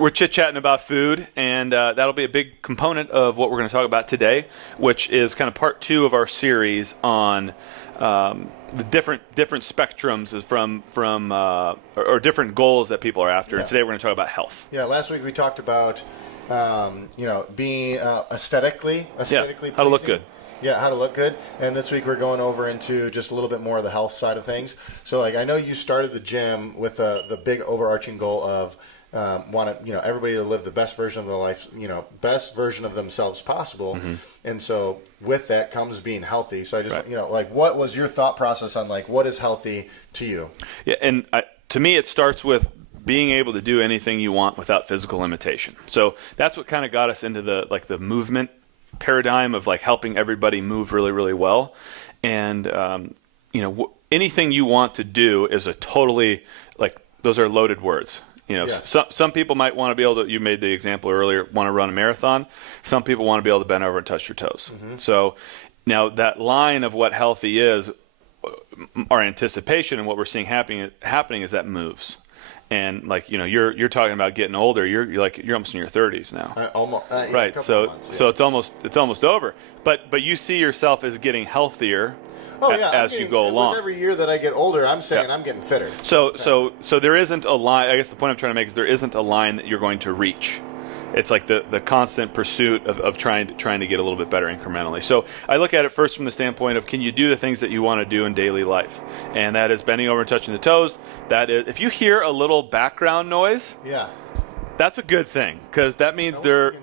We're chit-chatting about food, and that'll be a big component of what we're going to talk about today, which is kind of part 2 of our series on the different spectrums or different goals that people are after. Yeah. And today we're going to talk about health. Yeah, last week we talked about being aesthetically pleasing. How to look good. Yeah, how to look good. And this week we're going over into just a little bit more of the health side of things. So, I know you started the gym with the big overarching goal of everybody to live the best version of their life, best version of themselves possible. Mm-hmm. And so with that comes being healthy. So I just, what was your thought process on what is healthy to you? Yeah, and to me it starts with being able to do anything you want without physical limitation. So that's what kind of got us into the movement paradigm of helping everybody move really, really well. And, anything you want to do is a totally, those are loaded words. Some people might want to be able to, you made the example earlier, want to run a marathon. Some people want to be able to bend over and touch your toes. Mm-hmm. So now that line of what healthy is, our anticipation and what we're seeing happening is that moves. And you're talking about getting older. You're almost in your 30s now. Right. So it's almost over. But you see yourself as getting healthier. As you go along. With every year that I get older, I'm saying I'm getting fitter. So there isn't a line. I guess the point I'm trying to make is there isn't a line that you're going to reach. It's the constant pursuit of trying to get a little bit better incrementally. So I look at it first from the standpoint of, can you do the things that you want to do in daily life? And that is bending over and touching the toes. That is, if you hear a little background noise, that's a good thing, because that means they're...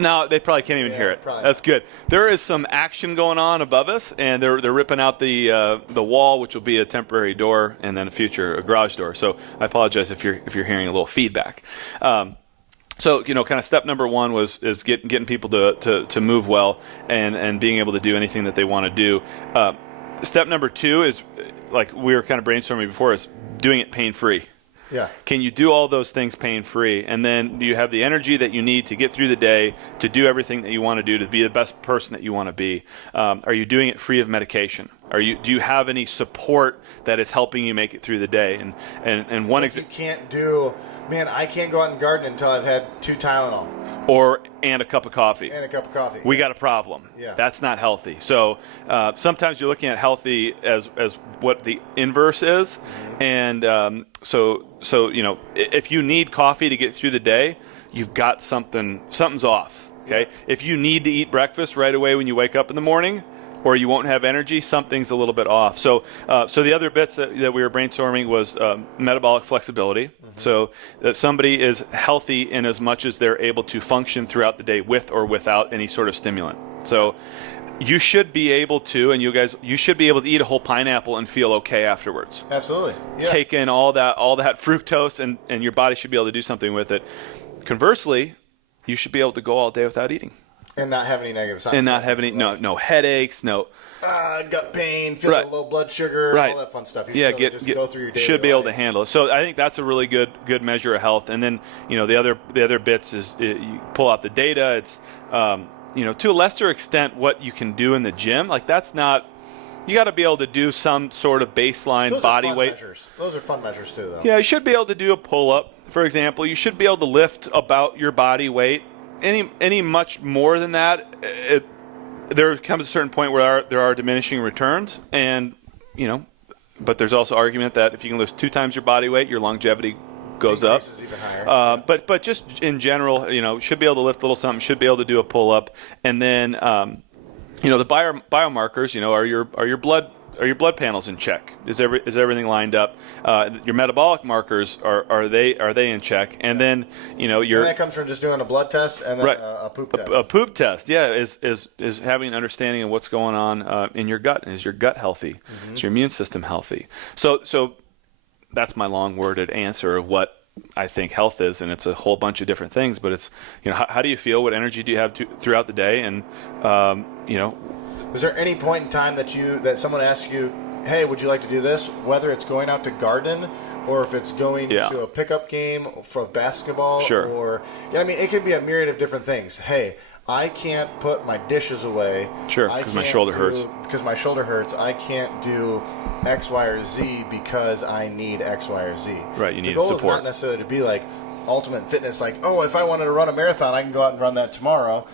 No, they probably can't even hear it. Probably. That's good. There is some action going on above us, and they're ripping out the wall, which will be a temporary door, and then a garage door. So I apologize if you're hearing a little feedback. So kind of step number 1 is getting people to move well and being able to do anything that they want to do. Step number 2 is, we were kind of brainstorming before, is doing it pain-free. Yeah. Can you do all those things pain-free? And then do you have the energy that you need to get through the day, to do everything that you want to do, to be the best person that you want to be? Are you doing it free of medication? Do you have any support that is helping you make it through the day? And one example. You can't do, I can't go out and garden until I've had 2 Tylenol. And a cup of coffee. We got a problem. Yeah. That's not healthy. So sometimes you're looking at healthy as what the inverse is. And so if you need coffee to get through the day, you've got something's off. Okay. If you need to eat breakfast right away when you wake up in the morning, or you won't have energy, something's a little bit off. So the other bits that we were brainstorming was metabolic flexibility. Mm-hmm. So that somebody is healthy in as much as they're able to function throughout the day with or without any sort of stimulant. So you should be able to, and you should be able to eat a whole pineapple and feel okay afterwards. Absolutely. Yeah. Take in all that fructose, and your body should be able to do something with it. Conversely, you should be able to go all day without eating. And not have any negative side effects. And not have any, no headaches, no... gut pain, feeling low blood sugar, all that fun stuff. You should go through your day. Should be able to handle it. So I think that's a really good measure of health. And then, the other bits is you pull out the data. It's, to a lesser extent what you can do in the gym. That's not... You got to be able to do some sort of baseline body weight. Those are fun measures too, though. Yeah, you should be able to do a pull-up, for example. You should be able to lift about your body weight. Any much more than that, there comes a certain point where there are diminishing returns, and but there's also argument that if you can lift 2 times your body weight, your longevity goes up. Even higher. But just in general, should be able to lift a little something, should be able to do a pull up, and then the biomarkers, are your blood panels in check? Is everything lined up? Your metabolic markers are they in check? And then and that comes from just doing a blood test and then a poop test. A poop test, is having an understanding of what's going on in your gut. Is your gut healthy? Mm-hmm. Is your immune system healthy? So that's my long-worded answer of what I think health is, and it's a whole bunch of different things. But it's how do you feel? What energy do you have throughout the day? And Is there any point in time that someone asks you, hey, would you like to do this? Whether it's going out to garden or if it's going to a pickup game for basketball. Sure. Or, it could be a myriad of different things. Hey, I can't put my dishes away. Sure, I 'cause my can't shoulder hurts. Because my shoulder hurts. I can't do X, Y, or Z because I need X, Y, or Z. Right, you need the goal support. is not necessarily to be like ultimate fitness, like, oh, if I wanted to run a marathon, I can go out and run that tomorrow.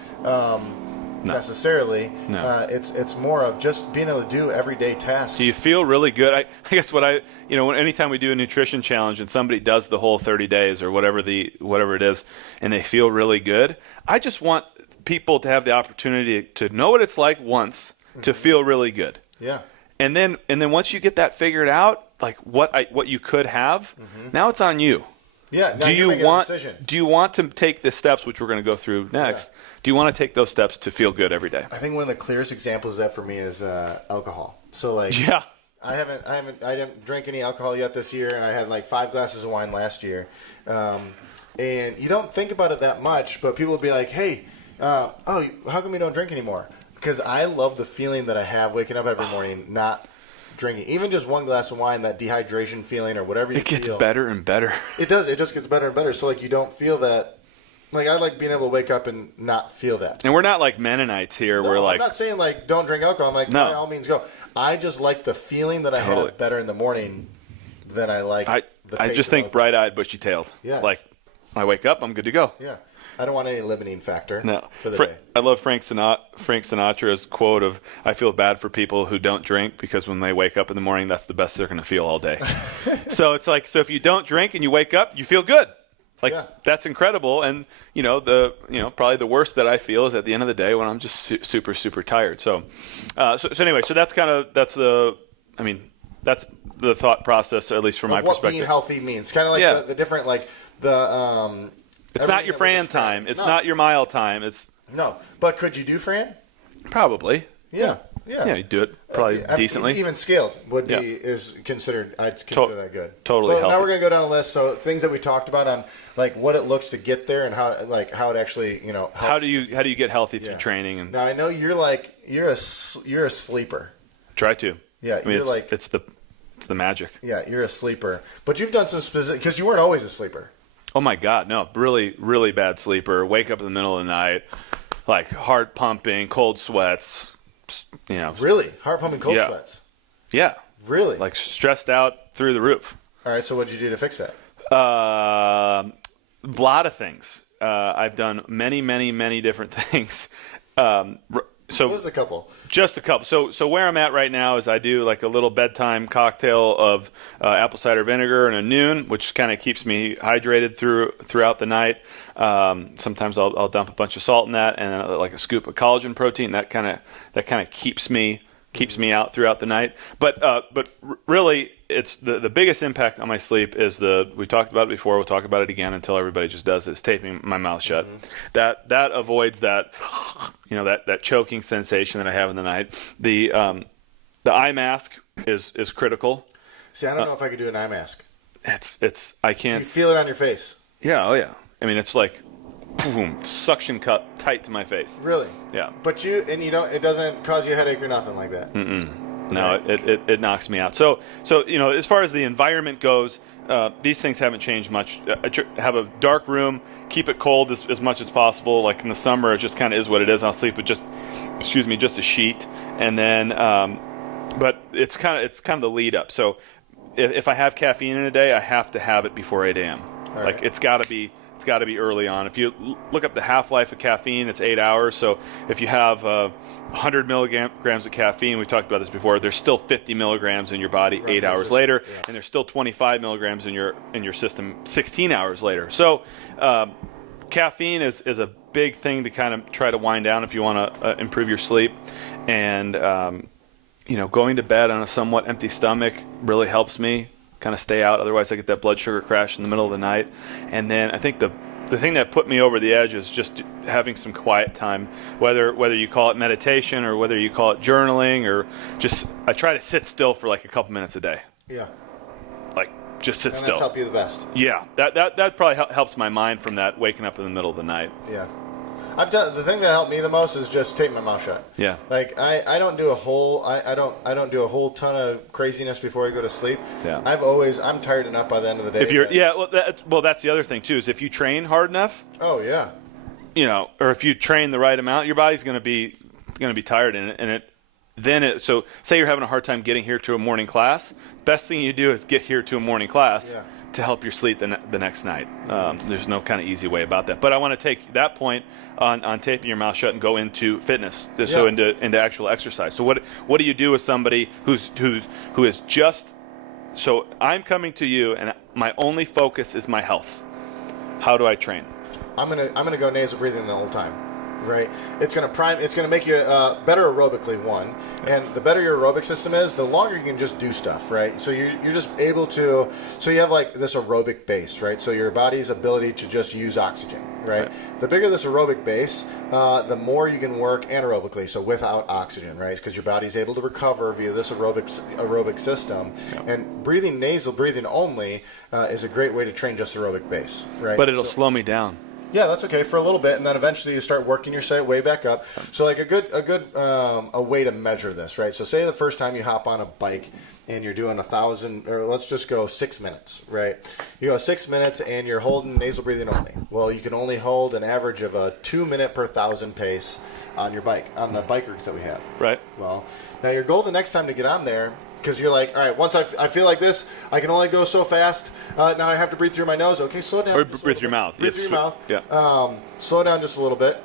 Necessarily. No. It's more of just being able to do everyday tasks. Do you feel really good? I guess anytime we do a nutrition challenge and somebody does the whole 30 days or whatever it is, and they feel really good, I just want people to have the opportunity to know what it's like once to feel really good. Yeah. And then once you get that figured out, like what you could have, now it's on you. Yeah. Now Do you're making a you decision. want to take the steps, which we're going to go through next? Yeah. Do you want to take those steps to feel good every day? I think one of the clearest examples of that for me is alcohol. So like, Yeah. I didn't drink any alcohol yet this year, and I had like 5 glasses of wine last year. And you don't think about it that much, but people will be like, hey, how come you don't drink anymore? Because I love the feeling that I have waking up every morning not drinking. Even just 1 glass of wine, that dehydration feeling or whatever you feel. It gets better and better. It does. It just gets better and better. So like you don't feel that. Like I like being able to wake up and not feel that. And we're not like Mennonites here. No, we're like, I'm not saying like don't drink alcohol. I'm like, No. by all means go. I just like the feeling that I Totally. have better in the morning than I like the I taste just of think alcohol. bright-eyed, bushy-tailed. Yes. Like, when I wake up, I'm good to go. Yeah. I don't want any limiting factor No. for the day. I love Frank Sinatra's quote of, I feel bad for people who don't drink because when they wake up in the morning, that's the best they're going to feel all day. So it's like, so if you don't drink and you wake up, you feel good. Like, Yeah. that's incredible. And, probably the worst that I feel is at the end of the day when I'm just super, super tired. So anyway, so that's the thought process, at least from my Of what perspective. being healthy means. Kind of like Yeah. the different, like the. It's not your Fran time. It's not your mile time. It's No. But could you do Fran? probably. Yeah. Yeah, you do it probably I mean, decently. Even scaled would be Yeah. is considered. I'd consider that good. Totally But now healthy. we're gonna go down a list. So things that we talked about on like what it looks to get there and how it actually helps. How do you get healthy through Yeah. training and Now I know you're a sleeper. try to? Yeah, I mean, you're like it's the magic. yeah, you're a sleeper. But you've done some specific because you weren't always a sleeper. Oh my God, no, really, really bad sleeper. Wake up in the middle of the night, like heart pumping, cold sweats. Really, heart pumping, cold Yeah. sweats. Yeah, Really. like stressed out through the roof. All right. So what'd you do to fix that? A lot of things. I've done many, many, many different things. So This is a couple. just a couple. So where I'm at right now is I do like a little bedtime cocktail of apple cider vinegar and a noon, which kind of keeps me hydrated throughout the night. Sometimes I'll dump a bunch of salt in that and like a scoop of collagen protein. That kind of keeps me out throughout the night. But really, it's the biggest impact on my sleep is we talked about it before. We'll talk about it again until everybody just does it. It's taping my mouth shut. That avoids that that choking sensation that I have in the night. The eye mask is critical. See, I don't know if I could do an eye mask. It's I Do can't. you feel it on your face? Yeah, oh yeah. I mean, it's like boom, suction cup tight to my face. Really? Yeah. But it doesn't cause you a headache or nothing like that. No, it knocks me out. So as far as the environment goes, these things haven't changed much. Have a dark room, keep it cold as much as possible. Like in the summer, it just kind of is what it is. I'll sleep with just a sheet, and then, but it's kind of the lead up. So if I have caffeine in a day, I have to have it before 8 a.m. All Like right. it's got to be early on. If you look up the half-life of caffeine, it's 8 hours. So if you have 100 milligrams of caffeine, we talked about this before, there's still 50 milligrams in your body 8 hours later, and there's still 25 milligrams in your system 16 hours later. So caffeine is a big thing to kind of try to wind down if you want to improve your sleep. And, going to bed on a somewhat empty stomach really helps me kind of stay out. Otherwise, I get that blood sugar crash in the middle of the night. And then I think the thing that put me over the edge is just having some quiet time, whether you call it meditation or whether you call it journaling or just I try to sit still for like a couple minutes a day. Yeah. Like just sit And still. that's help you the best. Yeah, that probably helps my mind from that waking up in the middle of the night. Yeah. The thing that helped me the most is just tape my mouth shut. Yeah. Like I don't do a whole I don't do a whole ton of craziness before I go to sleep. Yeah. I'm tired enough by the end of the day. If you're that- that's the other thing too is if you train hard enough, Oh yeah. or if you train the right amount, your body's going to be tired in it, so say you're having a hard time getting here to a morning class. Best thing you do is get here to a morning class to help your sleep the next night. There's no kind of easy way about that. But I want to take that point on taping your mouth shut and go into fitness, so into actual exercise. So what do you do with somebody who is just, so I'm coming to you and my only focus is my health. How do I train? I'm gonna go nasal breathing the whole time. Right, it's gonna make you better aerobically, one, and the better your aerobic system is, the longer you can just do stuff, right? So you're just able to, so you have like this aerobic base, right? So your body's ability to just use oxygen, right? The bigger this aerobic base, the more you can work anaerobically, so without oxygen, right? Because your body's able to recover via this aerobic system, and breathing only is a great way to train just aerobic base, right? But it'll slow me down. Yeah, that's okay for a little bit, and then eventually you start working your way back up. So like a way to measure this, right? So say the first time you hop on a bike and you're doing 1,000, or let's just go 6 minutes, right? You go 6 minutes and you're holding nasal breathing only. Well, you can only hold an average of a 2 minute per 1,000 pace on your bike, on the bike rigs that we have. Right. Well, now your goal the next time to get on there, because you're like, all right, once I feel like this, I can only go so fast. Now I have to breathe through my nose. Okay, slow down. Or breathe through your mouth. Breathe through your mouth. Yeah. Slow down just a little bit.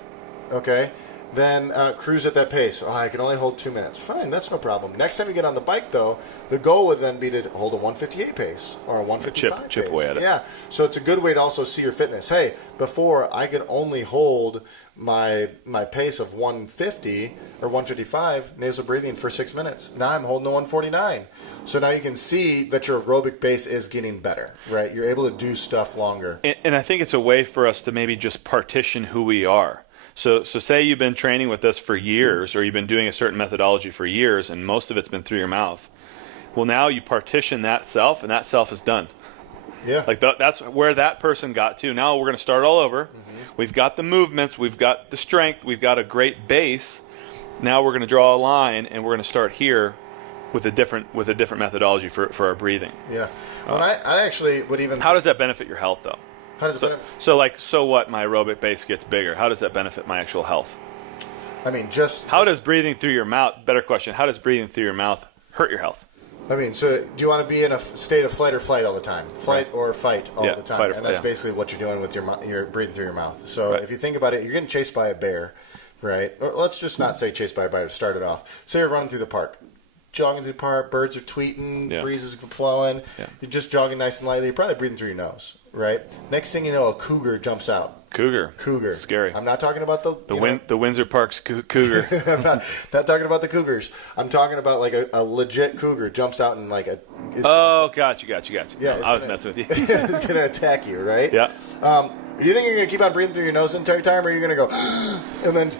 Okay. Then cruise at that pace. Oh, I can only hold 2 minutes. Fine, that's no problem. Next time you get on the bike, though, the goal would then be to hold a 158 pace or a 155 chip pace. away at it. Yeah. So it's a good way to also see your fitness. Hey, before I could only hold my pace of 150 or 155 nasal breathing for 6 minutes. Now I'm holding the 149. So now you can see that your aerobic base is getting better, right? You're able to do stuff longer. And I think it's a way for us to maybe just partition who we are. So say you've been training with us for years, or you've been doing a certain methodology for years, and most of it's been through your mouth. Well, now you partition that self, and that self is done. Yeah. Like that's where that person got to. Now we're going to start all over. Mm-hmm. We've got the movements, we've got the strength, we've got a great base. Now we're going to draw a line, and we're going to start here with a different methodology for our breathing. Yeah. Well, I actually would even. How does that benefit your health, though? How does it So what? My aerobic base gets bigger. How does that benefit my actual health? I mean, how does breathing through your mouth? Better question. How does breathing through your mouth hurt your health? I mean, so do you want to be in a state of flight or flight all the time? Flight or fight all the time. And that's basically what you're doing with your breathing through your mouth. So if you think about it, you're getting chased by a bear, right? Or let's just not say chased by a bear to start it off. Say you're running through the park. Jogging through the park, birds are tweeting, breezes are flowing. Yeah. You're just jogging nice and lightly. You're probably breathing through your nose, right? Next thing you know, a cougar jumps out. Cougar. Scary. I'm not talking about the Windsor Park's cougar. I'm not talking about the cougars. I'm talking about like a legit cougar jumps out and like a. Got you. Yeah, I was messing with you. It's gonna attack you, right? Yeah. Do you think you're gonna keep on breathing through your nose the entire time, or are you gonna go and then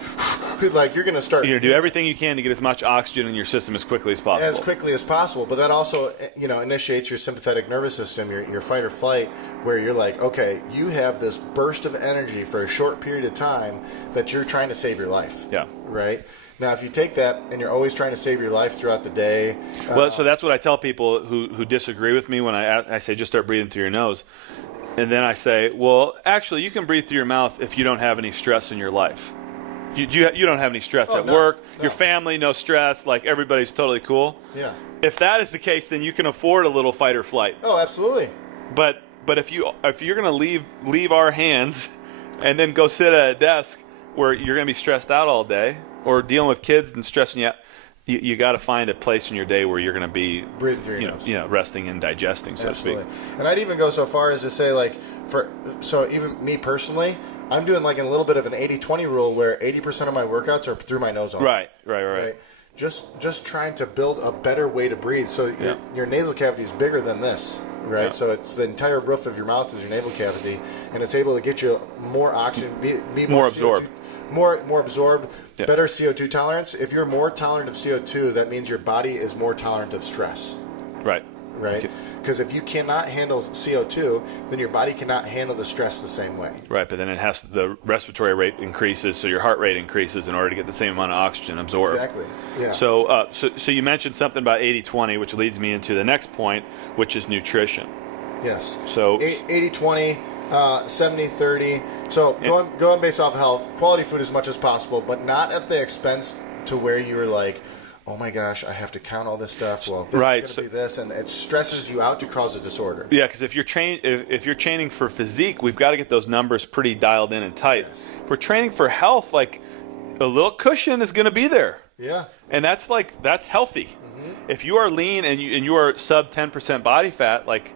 like you're gonna start? You're gonna do everything you can to get as much oxygen in your system as quickly as possible. As quickly as possible, but that also initiates your sympathetic nervous system, your fight or flight, where you're like, okay, you have this burst of energy for a short period of time that you're trying to save your life. Yeah. Right. Now, if you take that and you're always trying to save your life throughout the day. Well, so that's what I tell people who disagree with me when I say just start breathing through your nose. And then I say, well, actually, you can breathe through your mouth if you don't have any stress in your life. You don't have any stress at work, your family, no stress, like everybody's totally cool. Yeah. If that is the case, then you can afford a little fight or flight. Oh, absolutely. But if you're going to leave our hands and then go sit at a desk where you're going to be stressed out all day or dealing with kids and stressing you out, you got to find a place in your day where you're going to be breathing through your nose. Resting and digesting, so Absolutely. to speak. And I'd even go so far as to say, like, so even me personally, I'm doing like a little bit of an 80-20 rule where 80% of my workouts are through my nose only. Right. Just trying to build a better way to breathe. So your nasal cavity is bigger than this, right? Yeah. So it's the entire roof of your mouth is your nasal cavity, and it's able to get you more oxygen, be more absorbed. More absorbed, yeah. Better CO2 tolerance. If you're more tolerant of CO2, that means your body is more tolerant of stress. Right. Because if you cannot handle CO2, then your body cannot handle the stress the same way. Right, but then the respiratory rate increases, so your heart rate increases in order to get the same amount of oxygen absorbed. Exactly. Yeah. So you mentioned something about 80-20, which leads me into the next point, which is nutrition. Yes. So 80-20, 70-30. So going based off health, quality food as much as possible, but not at the expense to where you're like, oh my gosh, I have to count all this stuff. Well, this Right, is so- going to be this, and it stresses you out to cause a disorder. Yeah, because if you're if you're training for physique, we've got to get those numbers pretty dialed in and tight. Yes. If we're training for health, like a little cushion is going to be there, Yeah. and that's healthy. If you are lean and you are sub 10% body fat, like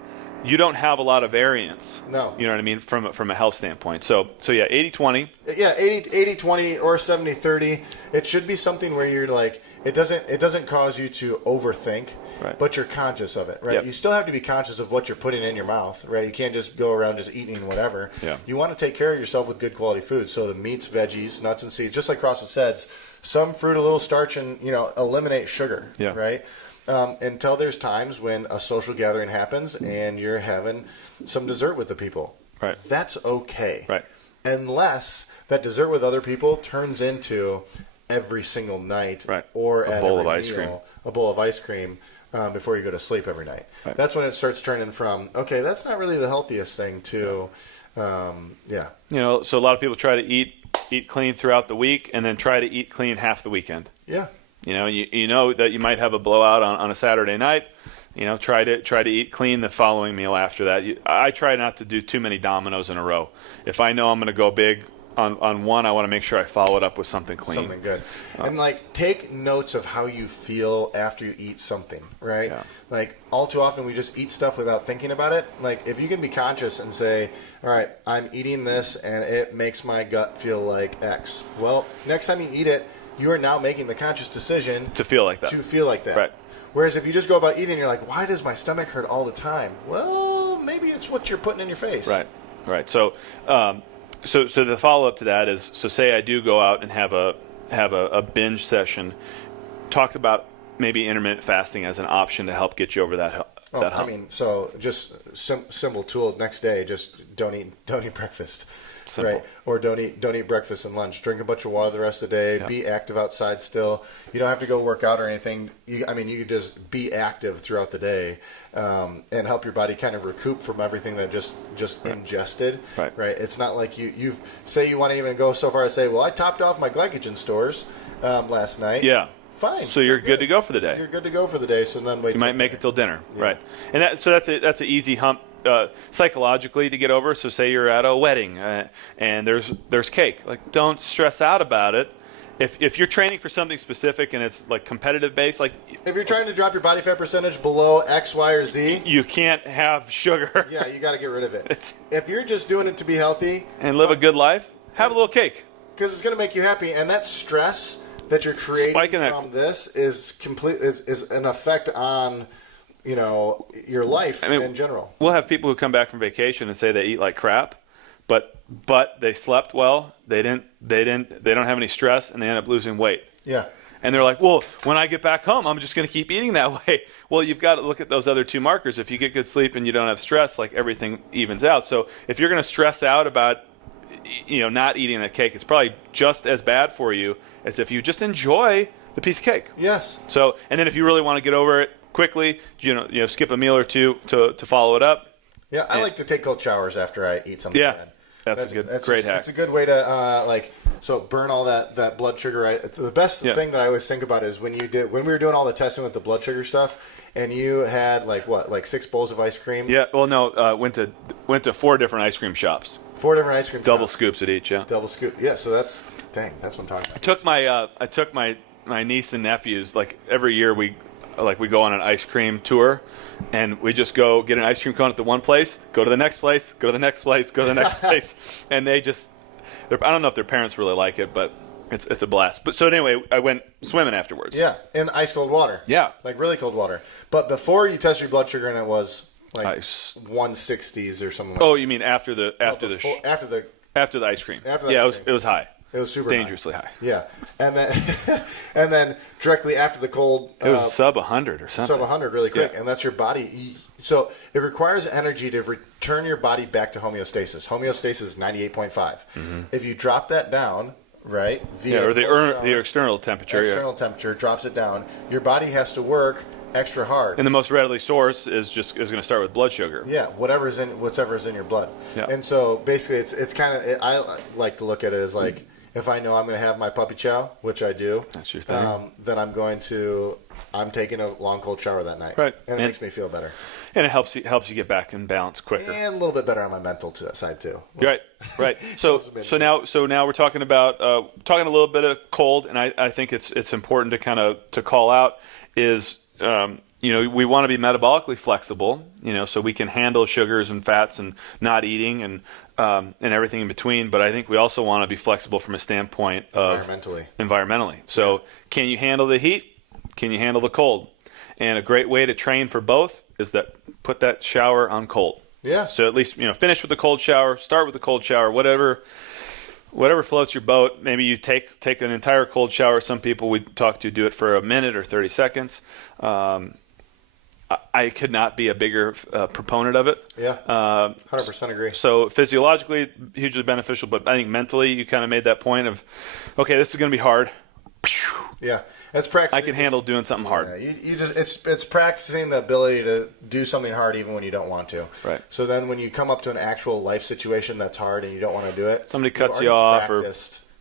you don't have a lot of variance. No. You know what I mean from a health standpoint. So yeah, 80-20. Yeah, 80-20 or 70-30. It should be something where you're like, it doesn't cause you to overthink, Right. but you're conscious of it, right? Yep. You still have to be conscious of what you're putting in your mouth, right? You can't just go around just eating whatever. Yeah. You want to take care of yourself with good quality food. So the meats, veggies, nuts and seeds, just like CrossFit says, some fruit, a little starch, and eliminate sugar, Yeah. right? Until there's times when a social gathering happens and you're having some dessert with the people. Right. That's okay. Right. Unless that dessert with other people turns into every single night, Right. or A at bowl every of ice cream. a bowl of ice cream before you go to sleep every night. Right. That's when it starts turning from, okay, that's not really the healthiest thing, to, yeah. So a lot of people try to eat clean throughout the week and then try to eat clean half the weekend. Yeah. You know that you might have a blowout on a Saturday night. Try to eat clean the following meal after that. I try not to do too many dominoes in a row. If I know I'm going to go big on one, I want to make sure I follow it up with something clean. Something good. And take notes of how you feel after you eat something, right? Yeah. All too often we just eat stuff without thinking about it. If you can be conscious and say, all right, I'm eating this and it makes my gut feel like X. Well, next time you eat it, you are now making the conscious decision To feel like that. to feel like that. Right. Whereas if you just go about eating, you're like, why does my stomach hurt all the time? Well, maybe it's what you're putting in your face. Right. So the follow up to that is, so say I do go out and have a binge session. Talk about maybe intermittent fasting as an option to help get you over that hump. I mean, so just simple tool. Next day, just don't eat breakfast. Simple. Right? Or don't eat breakfast and lunch. Drink a bunch of water the rest of the day. Yeah. Be active outside still. You don't have to go work out or anything. You could just be active throughout the day, and help your body kind of recoup from everything that just ingested. Right. It's not like you say you want to even go so far as say, well, I topped off my glycogen stores last night. Yeah. Fine. So you're good to go for the day. You're good to go for the day. So then wait. You might make it till dinner, Yeah. right? And that's an easy hump psychologically to get over. So say you're at a wedding and there's cake. Don't stress out about it. If you're training for something specific and it's competitive based, If you're trying to drop your body fat percentage below X, Y, or Z, you can't have sugar. yeah, you got to get rid of it. It's- If you're just doing it to be healthy, and live a good life, have a little cake. because it's going to make you happy, and that stress that you're creating Spiking that- from this is an effect on your life in general. We'll have people who come back from vacation and say they eat like crap, but they slept well. They don't have any stress, and they end up losing weight. Yeah. And they're like, well, when I get back home, I'm just going to keep eating that way. Well, you've got to look at those other two markers. If you get good sleep and you don't have stress, everything evens out. So if you're going to stress out about not eating that cake, it's probably just as bad for you as if you just enjoy the piece of cake. Yes. So, and then if you really want to get over it quickly, skip a meal or two to follow it up. Yeah, I like to take cold showers after I eat something. Yeah, bad. that's a great hack. It's a good way to burn all that blood sugar. Right. The best thing that I always think about is when we were doing all the testing with the blood sugar stuff, and you had 6 bowls of ice cream. Yeah. Well, no. Went to 4 different ice cream shops. 4 different ice cream. Double shops. scoops at each. Yeah. Double scoop. Yeah. So that's what I'm talking about. I took my niece and nephews every year we go on an ice cream tour, and we just go get an ice cream cone at the one place, go to the next place, go to the next place, go to the next place, and I don't know if their parents really like it, but it's a blast. But so anyway, I went swimming afterwards. Yeah, in ice cold water. Yeah. Really cold water. But before you test your blood sugar, and it was Ice. 160s or something. Oh, you mean after the after the ice cream? After the yeah, ice cream. it was high. It was super dangerously high. Yeah, and then directly after the cold, It was sub 100 or something. sub 100 really quick, Yeah. and that's your body. So it requires energy to return your body back to homeostasis. Homeostasis is 98.5. If you drop that down, right, via or cold shower, the external temperature. external temperature drops it down, your body has to work extra hard. And the most readily source is going to start with blood sugar. Yeah, whatever's in your blood. Yeah. And so basically, it's kind of, I like to look at it as like, if I know I'm going to have my puppy chow, which I do, That's your thing. then I'm taking a long cold shower that night. Right. And it makes me feel better. And it helps you get back in balance quicker. And a little bit better on my mental side too. Right. So now we're talking about talking a little bit of cold, and I think it's important to call out is we want to be metabolically flexible, so we can handle sugars and fats and not eating and everything in between. But I think we also want to be flexible from a standpoint of environmentally. So can you handle the heat? Can you handle the cold? And a great way to train for both is that put that shower on cold. Yeah. So at least finish with the cold shower, start with the cold shower, whatever floats your boat. Maybe you take an entire cold shower. Some people we talk to do it for a minute or 30 seconds. I could not be a bigger proponent of it. Yeah. 100% agree. So physiologically, hugely beneficial, but I think mentally, you kind of made that point of, okay, this is going to be hard. Yeah. It's practicing. I can handle doing something hard. Yeah, you just it's practicing the ability to do something hard even when you don't want to. Right. So then when you come up to an actual life situation that's hard and you don't want to do it, somebody cuts you off,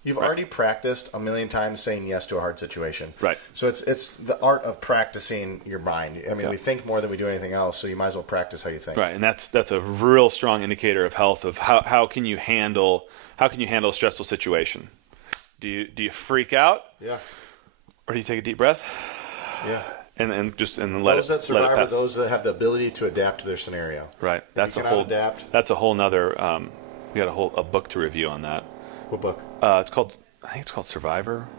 you've already practiced a million times saying yes to a hard situation. Right. So it's the art of practicing your mind. I mean, we think more than we do anything else, so you might as well practice how you think. Right, and that's a real strong indicator of health of how can you handle a stressful situation. Do you freak out? Yeah. Or do you take a deep breath? Yeah. And let those it that survive let it are pass. those that have the ability to adapt to their scenario. Right. That's adapt. That's a whole nother. We got a book to review on that. What book? I think it's called Survivor,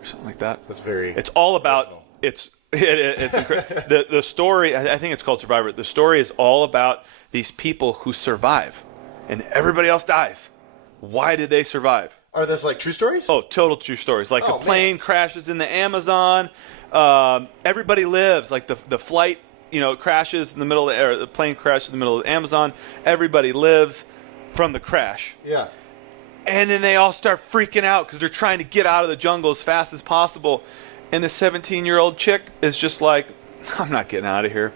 or something like that. That's very. It's all about personal. it's the story. I think it's called Survivor. The story is all about these people who survive, and everybody else dies. Why did they survive? Are those like true stories? Oh, total true stories. Like a plane crashes in the Amazon. Everybody lives. Like the flight, crashes in the middle of the air. The plane crashes in the middle of the Amazon. Everybody lives from the crash. Yeah. And then they all start freaking out because they're trying to get out of the jungle as fast as possible. And the 17-year-old chick is just like, I'm not getting out of here.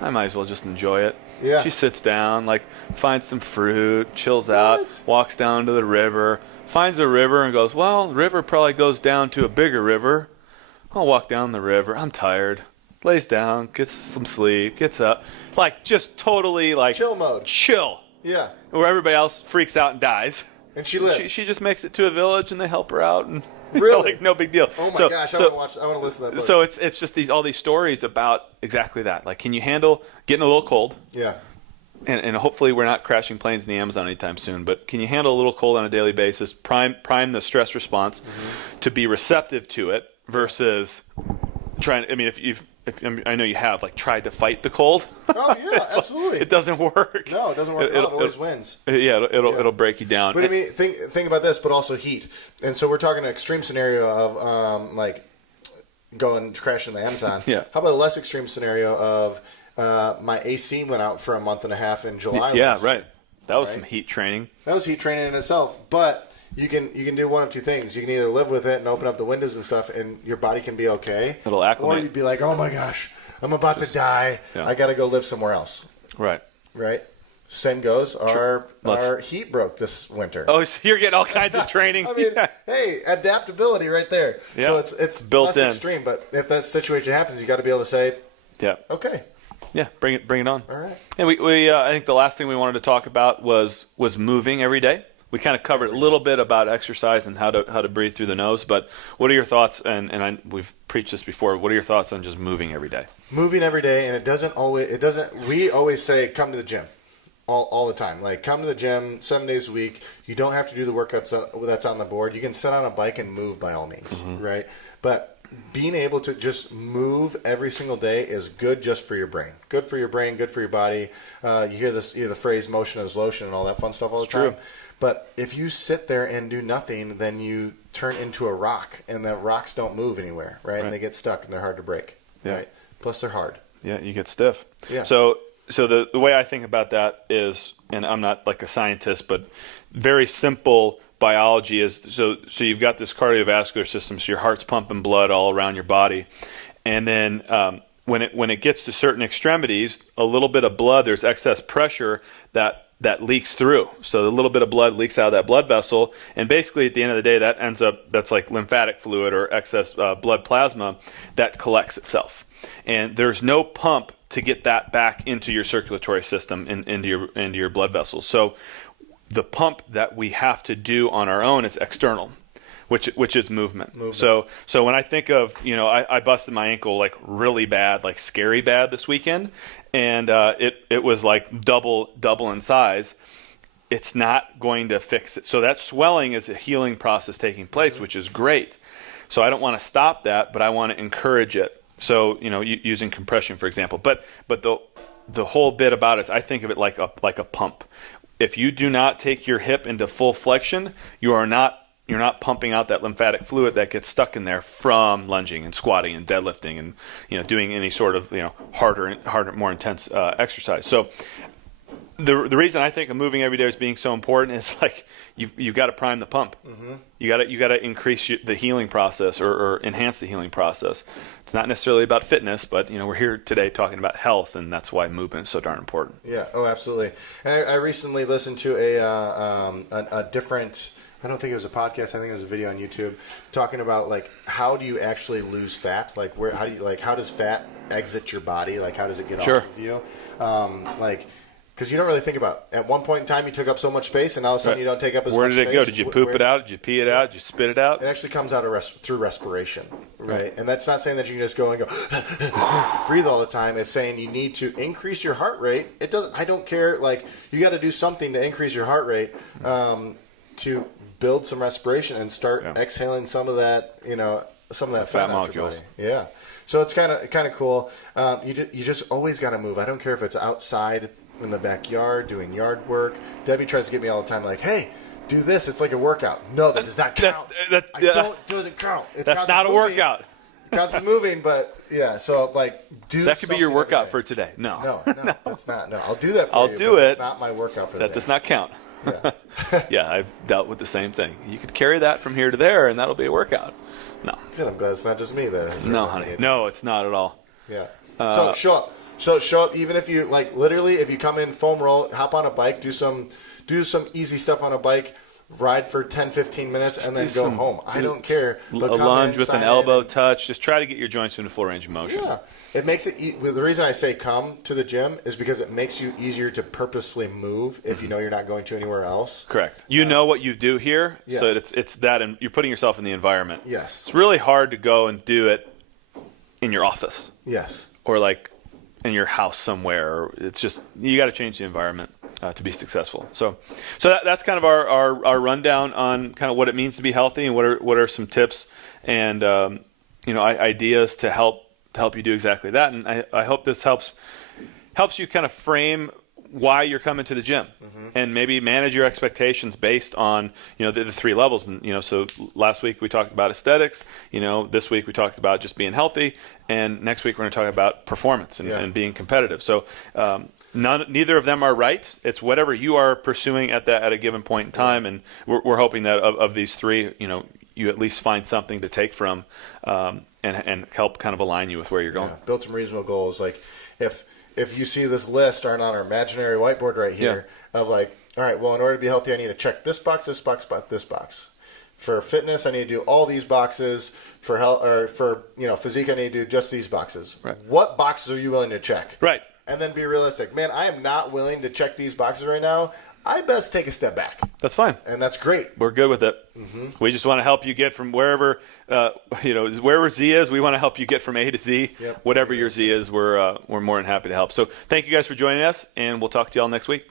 I might as well just enjoy it. Yeah. She sits down, finds some fruit, chills out, walks down to the river, finds a river and goes, well, the river probably goes down to a bigger river. I'll walk down the river. I'm tired. Lays down, gets some sleep, gets up. Just totally chill mode. Chill. Yeah. Where everybody else freaks out and dies. And she lives. She just makes it to a village and they help her out. And really? no big deal. Oh my gosh, I want to listen to that book. So it's just all these stories about exactly that. Can you handle getting a little cold? Yeah. And hopefully we're not crashing planes in the Amazon anytime soon, but can you handle a little cold on a daily basis, prime the stress response to be receptive to it versus trying, if I know you have tried to fight the cold. Oh yeah, absolutely. It doesn't work. No, it doesn't work. It always wins. Yeah, it'll break you down. But I mean, think about this, but also heat. And so we're talking an extreme scenario of going to crash in the Amazon. Yeah. How about a less extreme scenario of my AC went out for a month and a half in July. Yeah, right. That was some heat training. That was heat training in itself. But you can do one of two things. You can either live with it and open up the windows and stuff, and your body can be okay. It'll acclimate. Or you'd be like, oh my gosh, I'm about to die. Yeah. I got to go live somewhere else. Right. Right. Same goes. Our heat broke this winter. Oh, so you're getting all kinds of training. I mean, hey, adaptability right there. Yeah. So it's built less in. Extreme, but if that situation happens, you got to be able to say, yeah, okay. Yeah, bring it on. All right. And we I think the last thing we wanted to talk about was moving every day. We kind of covered a little bit about exercise and how to breathe through the nose. But what are your thoughts? And we've preached this before. What are your thoughts on just moving every day? Moving every day, and it doesn't. We always say come to the gym, all the time. Come to the gym 7 days a week. You don't have to do the workouts that's on the board. You can sit on a bike and move by all means, right? But being able to just move every single day is good just for your brain. Good for your brain, good for your body. You hear the phrase motion is lotion and all that fun stuff all the time. True. But if you sit there and do nothing, then you turn into a rock, and the rocks don't move anywhere, right? And they get stuck, and they're hard to break, right? Plus, they're hard. Yeah, you get stiff. Yeah. So the way I think about that is, and I'm not like a scientist, but very simple biology is, so you've got this cardiovascular system, so your heart's pumping blood all around your body, and then when it gets to certain extremities, a little bit of blood, there's excess pressure that leaks through. So a little bit of blood leaks out of that blood vessel, and basically at the end of the day, that's like lymphatic fluid or excess blood plasma that collects itself. And there's no pump to get that back into your circulatory system, into your blood vessels. So the pump that we have to do on our own is external, which is movement. So when I think of, I busted my ankle like really bad, like scary bad this weekend, and it was like double in size. It's not going to fix it. So that swelling is a healing process taking place, which is great. So I don't want to stop that, but I want to encourage it. So, using compression, for example. But the whole bit about it is I think of it like a pump. If you do not take your hip into full flexion, you're not pumping out that lymphatic fluid that gets stuck in there from lunging and squatting and deadlifting and doing any sort of harder, more intense exercise. So the reason I think of moving every day as being so important is like you've got to prime the pump. Mm-hmm. You got to increase the healing process or enhance the healing process. It's not necessarily about fitness, but we're here today talking about health, and that's why movement is so darn important. Yeah. Oh, absolutely. And I recently listened to a different. I don't think it was a podcast. I think it was a video on YouTube talking about like how do you actually lose fat? Like how does fat exit your body? Like how does it get off of you? Because you don't really think about it. At one point in time, you took up so much space, and all of a sudden you don't take up as much space. Where did it go? Did you poop it out? Did you pee it out? Did you spit it out? It actually comes out through respiration, right? And that's not saying that you can just go and go breathe all the time. It's saying you need to increase your heart rate. It doesn't. I don't care. Like you got to do something to increase your heart rate to build some respiration and start exhaling some of that, some of that fat molecules. Yeah. So it's kind of cool. You just always got to move. I don't care if it's outside in the backyard doing yard work. Debbie tries to get me all the time, like, "Hey, do this. It's like a workout." No, that does not count. Doesn't count. That's not a workout. It counts as moving, but yeah. So like, that could be your workout for today. No, that's not. No, I'll do that. I'll do it. It's not my workout for the day. That does not count. Yeah. Yeah, I've dealt with the same thing. You could carry that from here to there, and that'll be a workout. No. Good, I'm glad it's not just me that. No, honey. No, it's not at all. Yeah. So show up. So show up. Even if you literally, if you come in foam roll, hop on a bike, do some easy stuff on a bike, ride for 10, 15 minutes, and then go home. I don't care. A lunge with an elbow touch. Just try to get your joints into full range of motion. Yeah. It makes it. The reason I say come to the gym is because it makes you easier to purposely move if you know you're not going to anywhere else. Correct. You know what you do here, so it's that, and you're putting yourself in the environment. Yes. It's really hard to go and do it in your office. Yes. Or like in your house somewhere. It's just you got to change the environment to be successful. So that's kind of our rundown on kind of what it means to be healthy and what are some tips and ideas to help you do exactly that. And I hope this helps you kind of frame why you're coming to the gym and maybe manage your expectations based on the three levels. And so last week we talked about aesthetics. This week we talked about just being healthy, and next week we're going to talk about performance and being competitive. So neither of them are right. It's whatever you are pursuing at a given point in time, and we're hoping that of these three, you at least find something to take from and help kind of align you with where you're going. Yeah. Build some reasonable goals. Like if you see this list on our imaginary whiteboard right here of like, all right, well, in order to be healthy, I need to check this box, this box, this box. For fitness, I need to do all these boxes. For health, or for physique, I need to do just these boxes. Right. What boxes are you willing to check? Right. And then be realistic. Man, I am not willing to check these boxes right now. I best take a step back. That's fine. And that's great. We're good with it. Mm-hmm. We just want to help you get from wherever, wherever Z is, we want to help you get from A to Z. Yep. Whatever your Z is, we're more than happy to help. So thank you guys for joining us, and we'll talk to you all next week.